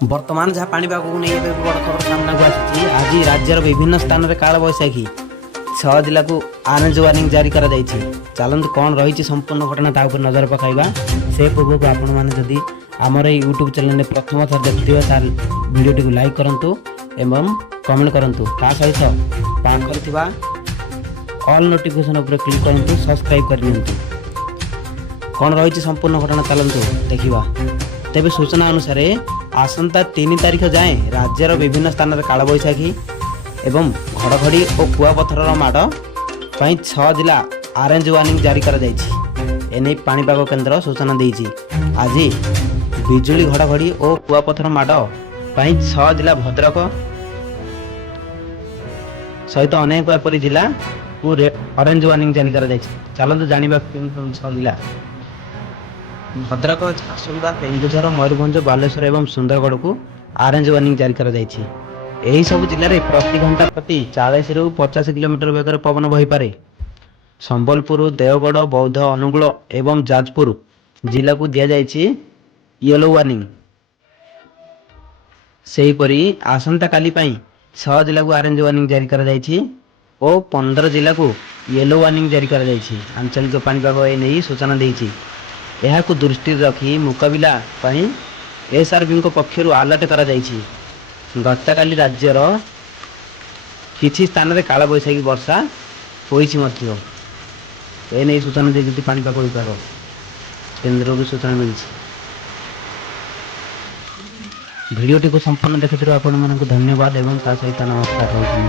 वर्तमान जहाँ पाणीपाग को नहीं बड़ खबर सामना को आसी आज राज्यर विभिन्न स्थान में काल बैशाखी 6 जिला को ऑरेंज वार्निंग जारी करा जायछि। चलନ୍ତୁ कौन रही संपूर्ण घटना ता ऊपर नजर पकाइबा। से पूर्व को आपण माने जदि आमर यूट्यूब चैनल में प्रथम थर देखिए तार वीडियो को लाइक करंतु एवं कमेंट करंतु। ता सहित पाखर थिबा ऑल नोटिफिकेशन ऊपर क्लिक करंतु सब्सक्राइब कर नियंतु। कौन रही संपूर्ण घटना चलନ୍ତୁ देखिबा। तेबे सूचना अनुसार आसंता 3 तारिख जाए राज्यर विभिन्न स्थान में कालबैशाखी एवं घड़घड़ी और कुआपथर माड़ 6 जिला ऑरेंज वार्निंग जारी करा जायछि। एने पाणीपाग केन्द्र सूचना देछि। आज बिजुली घड़घड़ी और कुआपथर माड़ 6 जिला भद्रक सहित अनेक एपरी जिला को ऑरेंज वार्निंग जारी करा जायछि। चलନ୍ତୁ जानिबा 6 जिला भद्रक, झारसुगुड़ा, केन्दुझर, मयूरभंज, बालेश्वर एवं सुंदरगढ़ को ऑरेंज वार्निंग जारी करा जायछि। एही सब जिले में प्रति घंटा प्रति 40 ରୁ 50 किलोमीटर वेगर पवन बही पारे। संबलपुर, देवगढ़, बौद्ध, अनुगुल एवं जाजपुर जिला को दिया जायछि येलो वार्निंग। सेहीपरि आसंता काली 6 जिला को ऑरेंज वार्निंग जारी करा जायछि और 15 जिला को येलो वार्निंग जारी करा जायछि। आंचलिक पाणीपाग एने सूचना देछि। यह को दृष्टि रखी मुकाबिला एसआरबी पक्षर अलर्ट करा जायछि। गतकाली राज्यर किछि स्थान में काल बैशाखी वर्षा होइछि मध्य एने सूचना देछि पाणीपाग विभाग केन्द्र को सूचना मिली। वीडियोटी को संपूर्ण देखिथिबारु आपण मानक धन्यवाद एवं ता सहित नमस्कार।